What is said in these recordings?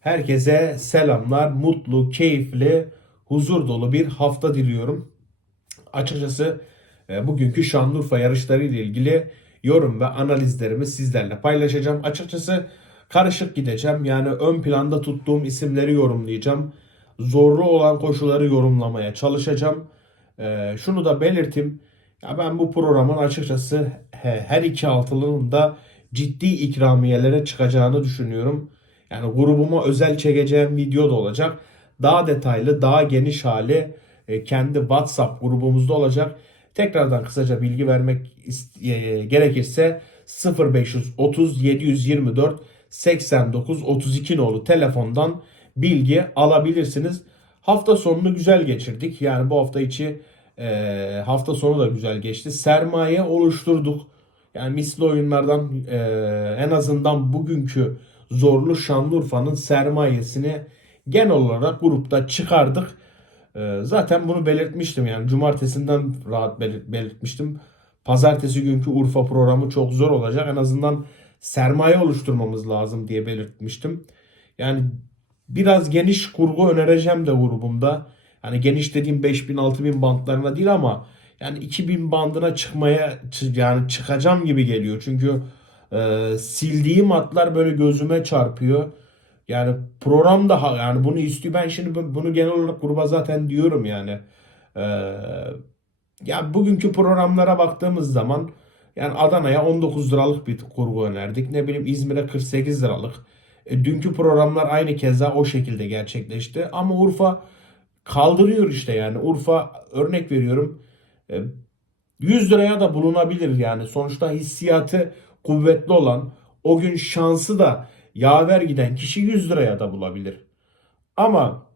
Herkese selamlar. Mutlu, keyifli, huzur dolu bir hafta diliyorum. Açıkçası e, bugünkü Şanlıurfa yarışları ile ilgili yorum ve analizlerimi sizlerle paylaşacağım. Açıkçası karışık gideceğim. Yani ön planda tuttuğum isimleri yorumlayacağım. Zorlu olan koşuları yorumlamaya çalışacağım. E, şunu da belirteyim. Ya ben bu programın açıkçası he- her iki altılının ciddi ikramiyelere çıkacağını düşünüyorum. Yani grubuma özel çekeceğim video da olacak. Daha detaylı, daha geniş hali e, kendi WhatsApp grubumuzda olacak. Tekrardan kısaca bilgi vermek e, gerekirse 0530 724 89 32 nolu telefondan bilgi alabilirsiniz. Hafta sonunu güzel geçirdik. Yani bu hafta içi e, hafta sonu da güzel geçti. Sermaye oluşturduk. Yani misli oyunlardan en azından bugünkü zorlu Şanlıurfa'nın sermayesini genel olarak grupta çıkardık. E, zaten bunu belirtmiştim yani cumartesinden rahat belir- belirtmiştim. Pazartesi günkü Urfa programı çok zor olacak. En azından sermaye oluşturmamız lazım diye belirtmiştim. Yani biraz geniş kurgu önereceğim de grubumda. Hani geniş dediğim 5000 6000 bantlarına değil ama yani 2000 bandına çıkmaya çı- yani çıkacağım gibi geliyor. Çünkü e, sildiğim atlar böyle gözüme çarpıyor. Yani program da ha- yani bunu istiyor. Ben şimdi bu- bunu genel olarak gruba zaten diyorum yani. E, ya bugünkü programlara baktığımız zaman yani Adana'ya 19 liralık bir kurgu önerdik. Ne bileyim İzmir'e 48 liralık. E, dünkü programlar aynı keza o şekilde gerçekleşti. Ama Urfa kaldırıyor işte yani. Urfa örnek veriyorum. e, 100 liraya da bulunabilir yani. Sonuçta hissiyatı kuvvetli olan, o gün şansı da yaver giden kişi 100 liraya da bulabilir. Ama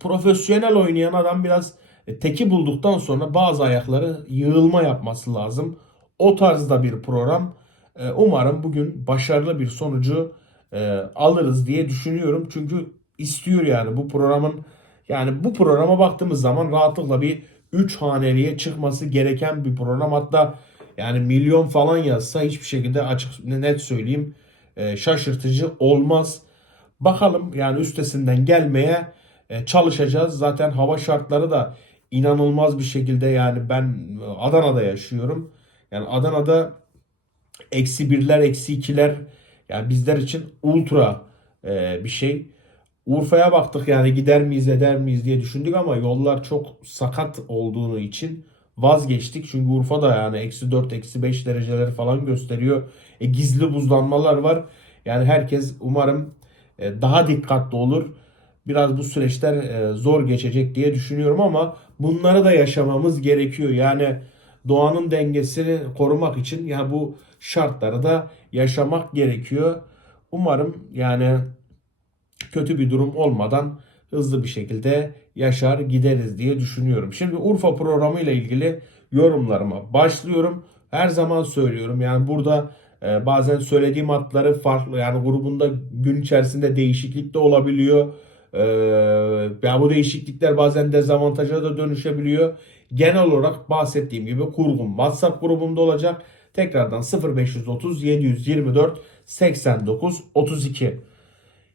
profesyonel oynayan adam biraz e, teki bulduktan sonra bazı ayakları yığılma yapması lazım. O tarzda bir program. E, Umarım bugün başarılı bir sonucu e, alırız diye düşünüyorum. Çünkü istiyor yani bu programın yani bu programa baktığımız zaman rahatlıkla bir 3 haneliye çıkması gereken bir program. Hatta yani milyon falan yazsa hiçbir şekilde açık net söyleyeyim e, şaşırtıcı olmaz. Bakalım yani üstesinden gelmeye e, çalışacağız. Zaten hava şartları da inanılmaz bir şekilde yani ben Adana'da yaşıyorum. Yani Adana'da eksi birler, eksi ikiler yani bizler için ultra e, bir şey. Urfa'ya baktık yani gider miyiz eder miyiz diye düşündük ama yollar çok sakat olduğunu için vazgeçtik. Çünkü Urfa'da yani eksi 4, eksi 5 dereceleri falan gösteriyor. E, gizli buzlanmalar var. Yani herkes umarım e, daha dikkatli olur. Biraz bu süreçler e, zor geçecek diye düşünüyorum ama bunları da yaşamamız gerekiyor. Yani doğanın dengesini korumak için ya bu şartları da yaşamak gerekiyor. Umarım yani kötü bir durum olmadan hızlı bir şekilde yaşar gideriz diye düşünüyorum. Şimdi Urfa programı ile ilgili yorumlarıma başlıyorum. Her zaman söylüyorum yani burada e, bazen söylediğim atları farklı yani grubunda gün içerisinde değişiklik de olabiliyor. E, ya bu değişiklikler bazen dezavantaja da dönüşebiliyor. Genel olarak bahsettiğim gibi kurgum WhatsApp grubumda olacak. Tekrardan 0530 724 89 32.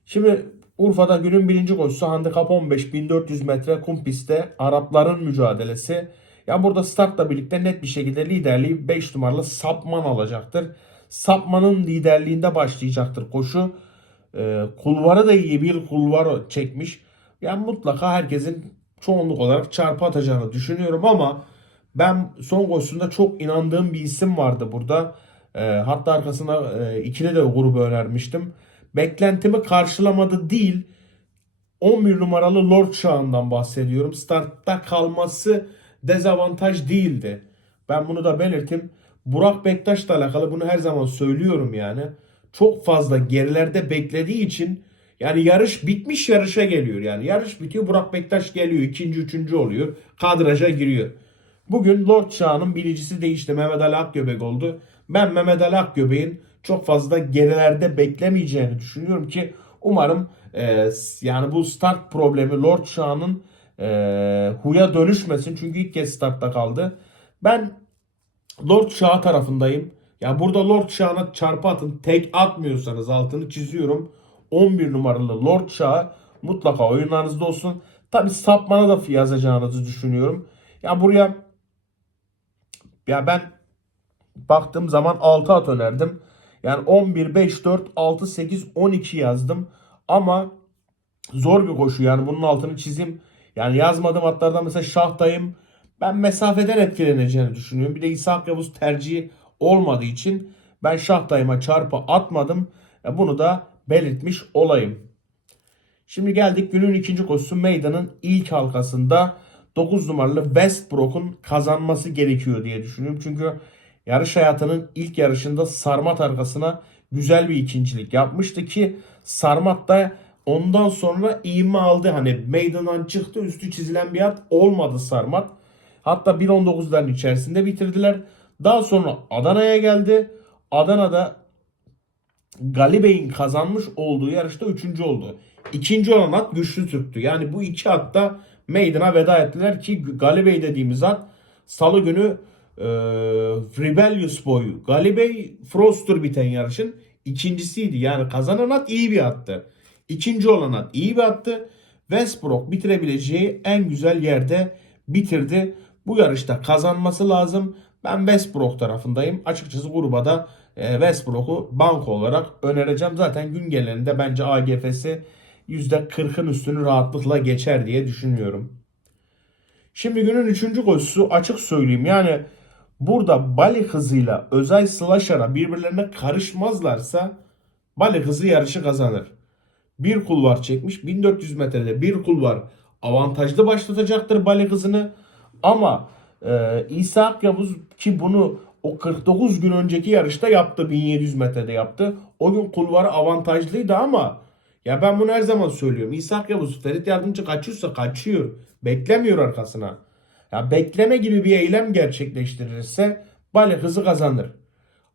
Şimdi Urfa'da günün birinci koşusu handikap 15 1400 metre kum pistte Arapların mücadelesi. Ya burada startla birlikte net bir şekilde liderliği 5 numaralı Sapman alacaktır. Sapman'ın liderliğinde başlayacaktır koşu. Ee, kulvarı da iyi bir kulvar çekmiş. Yani mutlaka herkesin çoğunluk olarak çarpı atacağını düşünüyorum ama ben son koşusunda çok inandığım bir isim vardı burada. Ee, hatta arkasına e, ikili de grubu önermiştim. Beklentimi karşılamadı değil. 11 numaralı Lord Şah'ından bahsediyorum. Startta kalması dezavantaj değildi. Ben bunu da belirteyim. Burak Bektaş'la alakalı bunu her zaman söylüyorum yani. Çok fazla gerilerde beklediği için yani yarış bitmiş yarışa geliyor. Yani yarış bitiyor Burak Bektaş geliyor. ikinci üçüncü oluyor. Kadraja giriyor. Bugün Lord Şah'ın binicisi değişti. Mehmet Ali Akgöbek oldu. Ben Mehmet Ali Akgöbek'in çok fazla gerilerde beklemeyeceğini düşünüyorum ki umarım e, yani bu start problemi Lord Şah'ın e, huya dönüşmesin. Çünkü ilk kez startta kaldı. Ben Lord Şah tarafındayım. Ya burada Lord Şah'ına çarpı atın. Tek atmıyorsanız altını çiziyorum. 11 numaralı Lord Shah mutlaka oyunlarınızda olsun. Tabi sapmana da yazacağınızı düşünüyorum. Ya buraya ya ben baktığım zaman 6 at önerdim. Yani 11, 5, 4, 6, 8, 12 yazdım. Ama zor bir koşu yani bunun altını çizeyim. Yani yazmadığım atlardan mesela Şahtayım. Ben mesafeden etkileneceğini düşünüyorum. Bir de İshak Yavuz tercihi olmadığı için ben Şahtayım'a çarpı atmadım. E, Bunu da belirtmiş olayım. Şimdi geldik günün ikinci koşusu meydanın ilk halkasında 9 numaralı Westbrook'un kazanması gerekiyor diye düşünüyorum. Çünkü yarış hayatının ilk yarışında Sarmat arkasına güzel bir ikincilik yapmıştı ki Sarmat da ondan sonra ivme aldı. Hani meydandan çıktı üstü çizilen bir at olmadı Sarmat. Hatta 1.19'ların içerisinde bitirdiler. Daha sonra Adana'ya geldi. Adana'da Galibey'in kazanmış olduğu yarışta üçüncü oldu. İkinci olan at Güçlü Türk'tü. Yani bu iki at da meydana veda ettiler ki Galibey dediğimiz at salı günü e, Rebellious Boy Galibey Froster biten yarışın ikincisiydi. Yani kazanan at iyi bir attı. İkinci olan at iyi bir attı. Westbrook bitirebileceği en güzel yerde bitirdi. Bu yarışta kazanması lazım. Ben Westbrook tarafındayım. Açıkçası gruba da e, Westbrook'u banko olarak önereceğim. Zaten gün genelinde bence AGF'si %40'ın üstünü rahatlıkla geçer diye düşünüyorum. Şimdi günün üçüncü koşusu açık söyleyeyim. Yani burada Bali hızıyla Özay Slasher'a birbirlerine karışmazlarsa Bali hızı yarışı kazanır. Bir kulvar çekmiş. 1400 metrede bir kulvar avantajlı başlatacaktır Bali hızını. Ama e, İsa Yavuz ki bunu o 49 gün önceki yarışta yaptı. 1700 metrede yaptı. O gün kulvarı avantajlıydı ama ya ben bunu her zaman söylüyorum. İsa Yavuz Ferit Yardımcı kaçıyorsa kaçıyor. Beklemiyor arkasına. Ya bekleme gibi bir eylem gerçekleştirirse Bali hızı kazanır.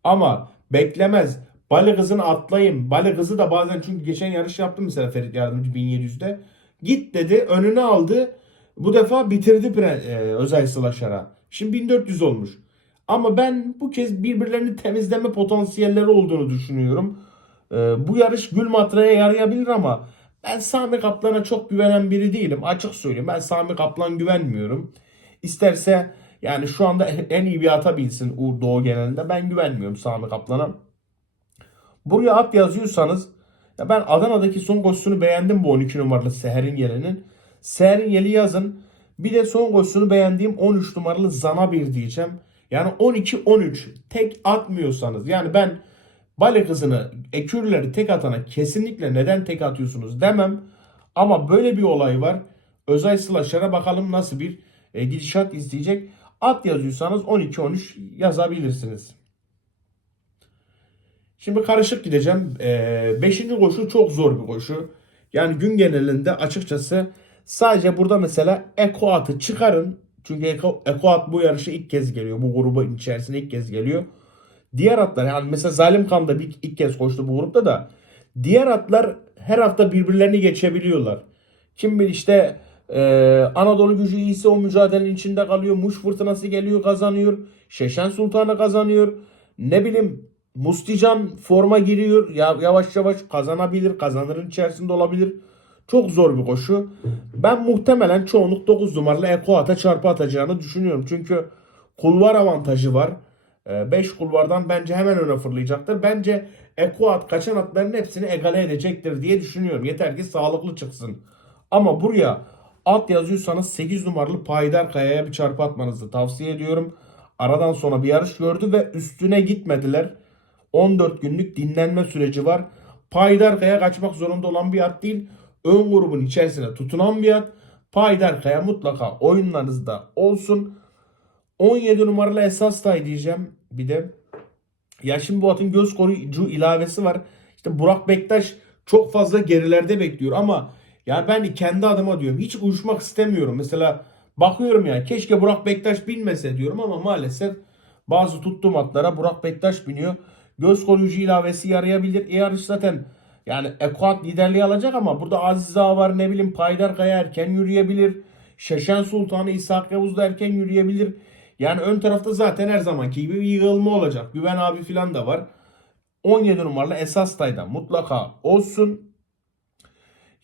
Ama beklemez. Bali hızını atlayayım. Bali hızı da bazen çünkü geçen yarış yaptım mesela Ferit Yardımcı 1700'de. Git dedi önüne aldı. Bu defa bitirdi e, özel slasher'a. Şimdi 1400 olmuş. Ama ben bu kez birbirlerini temizleme potansiyelleri olduğunu düşünüyorum. E, bu yarış Gülmatra'ya yarayabilir ama ben Sami Kaplan'a çok güvenen biri değilim. Açık söyleyeyim ben Sami Kaplan güvenmiyorum. İsterse yani şu anda en iyi bir ata binsin Uğur Doğu genelinde. Ben güvenmiyorum Sami Kaplan'a. Buraya at yazıyorsanız ya ben Adana'daki son koşusunu beğendim bu 12 numaralı Seher'in Yeli'nin. Seher'in Yeli yazın. Bir de son koşusunu beğendiğim 13 numaralı Zana 1 diyeceğim. Yani 12-13 tek atmıyorsanız yani ben Bale kızını ekürleri tek atana kesinlikle neden tek atıyorsunuz demem. Ama böyle bir olay var. Özay Slasher'a bakalım nasıl bir e, gidişat isteyecek. At yazıyorsanız 12-13 yazabilirsiniz. Şimdi karışık gideceğim. Ee, beşinci koşu çok zor bir koşu. Yani gün genelinde açıkçası sadece burada mesela Eko atı çıkarın. Çünkü Eko, Eko at bu yarışa ilk kez geliyor. Bu grubun içerisine ilk kez geliyor. Diğer atlar yani mesela Zalim Kan da bir, ilk kez koştu bu grupta da. Diğer atlar her hafta birbirlerini geçebiliyorlar. Kim bilir işte e, Anadolu gücü iyisi o mücadelenin içinde kalıyor. Muş fırtınası geliyor kazanıyor. Şeşen Sultanı kazanıyor. Ne bileyim Mustican forma giriyor. Ya, yavaş yavaş kazanabilir. Kazanırın içerisinde olabilir. Çok zor bir koşu. Ben muhtemelen çoğunluk 9 numaralı Eko At'a çarpı atacağını düşünüyorum. Çünkü kulvar avantajı var. 5 kulvardan bence hemen öne fırlayacaktır. Bence Eko At kaçan atların hepsini egale edecektir diye düşünüyorum. Yeter ki sağlıklı çıksın. Ama buraya at yazıyorsanız 8 numaralı Paydar Kaya'ya bir çarpı atmanızı tavsiye ediyorum. Aradan sonra bir yarış gördü ve üstüne gitmediler. 14 günlük dinlenme süreci var. Paydarkaya kaçmak zorunda olan bir at değil. Ön grubun içerisine tutunan bir at. Paydarkaya mutlaka oyunlarınızda olsun. 17 numaralı esas tay diyeceğim. Bir de ya şimdi bu atın göz koruyucu ilavesi var. İşte Burak Bektaş çok fazla gerilerde bekliyor ama ya ben kendi adıma diyorum hiç uyuşmak istemiyorum. Mesela bakıyorum ya keşke Burak Bektaş binmese diyorum ama maalesef bazı tuttuğum atlara Burak Bektaş biniyor. Göz koruyucu ilavesi yarayabilir. E yarış zaten yani Ekuat liderliği alacak ama burada Aziz Ağa var ne bileyim Paydar Kaya erken yürüyebilir. Şeşen Sultanı İshak Yavuz da erken yürüyebilir. Yani ön tarafta zaten her zamanki gibi bir yığılma olacak. Güven abi falan da var. 17 numaralı esas tayda mutlaka olsun.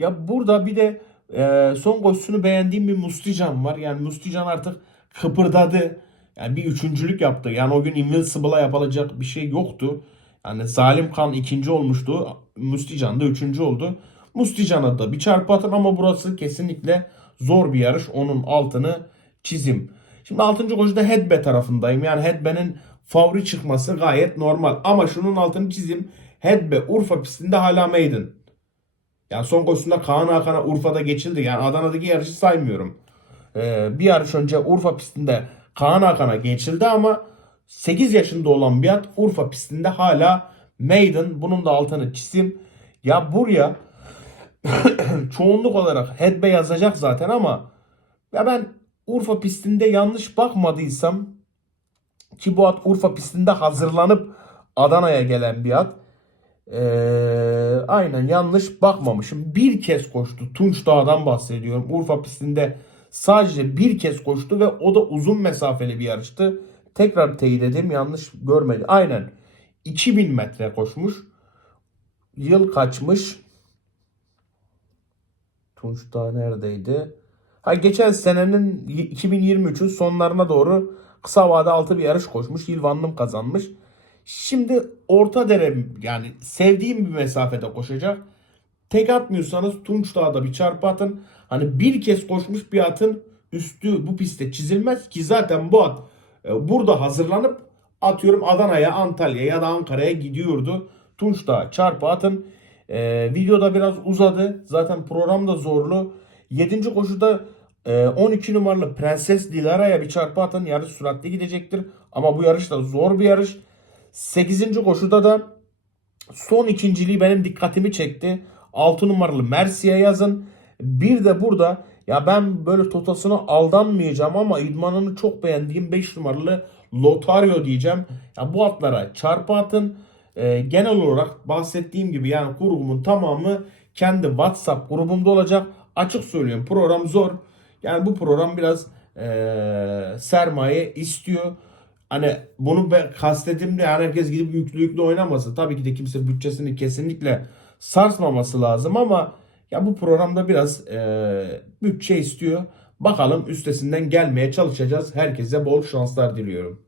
Ya burada bir de e, son koşusunu beğendiğim bir Mustican var. Yani Mustican artık kıpırdadı. Yani bir üçüncülük yaptı. Yani o gün Invincible'a yapılacak bir şey yoktu. Yani Zalim Kan ikinci olmuştu. Mustican da üçüncü oldu. Mustican'a da bir çarpı atın ama burası kesinlikle zor bir yarış. Onun altını çizim. Şimdi 6. koşuda Hedbe tarafındayım. Yani Hedbe'nin favori çıkması gayet normal. Ama şunun altını çizim. Hedbe Urfa pistinde hala maiden. Yani son koşusunda Kaan Hakan'a Urfa'da geçildi. Yani Adana'daki yarışı saymıyorum. Ee, bir yarış önce Urfa pistinde Kaan Hakan'a geçildi ama 8 yaşında olan bir at Urfa pistinde hala maiden. Bunun da altını çizim. Ya buraya çoğunluk olarak Hedbe yazacak zaten ama ya ben Urfa pistinde yanlış bakmadıysam ki bu at Urfa pistinde hazırlanıp Adana'ya gelen bir at. Ee, aynen yanlış bakmamışım. Bir kez koştu. Tunç Dağ'dan bahsediyorum. Urfa pistinde sadece bir kez koştu ve o da uzun mesafeli bir yarıştı. Tekrar teyit edeyim yanlış görmedi. Aynen 2000 metre koşmuş. Yıl kaçmış? Tunç Dağ neredeydi? Ha geçen senenin 2023'ün sonlarına doğru kısa vade altı bir yarış koşmuş. Yılvanlım kazanmış. Şimdi orta dere yani sevdiğim bir mesafede koşacak. Tek atmıyorsanız Tunç Dağ'da bir çarpı atın. Hani bir kez koşmuş bir atın üstü bu pistte çizilmez ki zaten bu at e, burada hazırlanıp atıyorum Adana'ya, Antalya'ya ya da Ankara'ya gidiyordu. Tunç Dağı çarpı atın. E, videoda biraz uzadı. Zaten program da zorlu. 7. koşuda e, 12 numaralı Prenses Dilara'ya bir çarpı atın. Yarış süratli gidecektir. Ama bu yarış da zor bir yarış. 8. koşuda da son ikinciliği benim dikkatimi çekti. 6 numaralı Mersi'ye yazın. Bir de burada ya ben böyle totasına aldanmayacağım ama idmanını çok beğendiğim 5 numaralı Lotario diyeceğim. Ya bu atlara çarpı atın. Ee, genel olarak bahsettiğim gibi yani grubumun tamamı kendi WhatsApp grubumda olacak. Açık söylüyorum program zor. Yani bu program biraz eee, sermaye istiyor. Hani bunu ben kastedimde herkes gidip yüklü yüklü oynamasın. Tabii ki de kimse bütçesini kesinlikle sarsmaması lazım ama ya bu programda biraz eee, bütçe istiyor. Bakalım üstesinden gelmeye çalışacağız. Herkese bol şanslar diliyorum.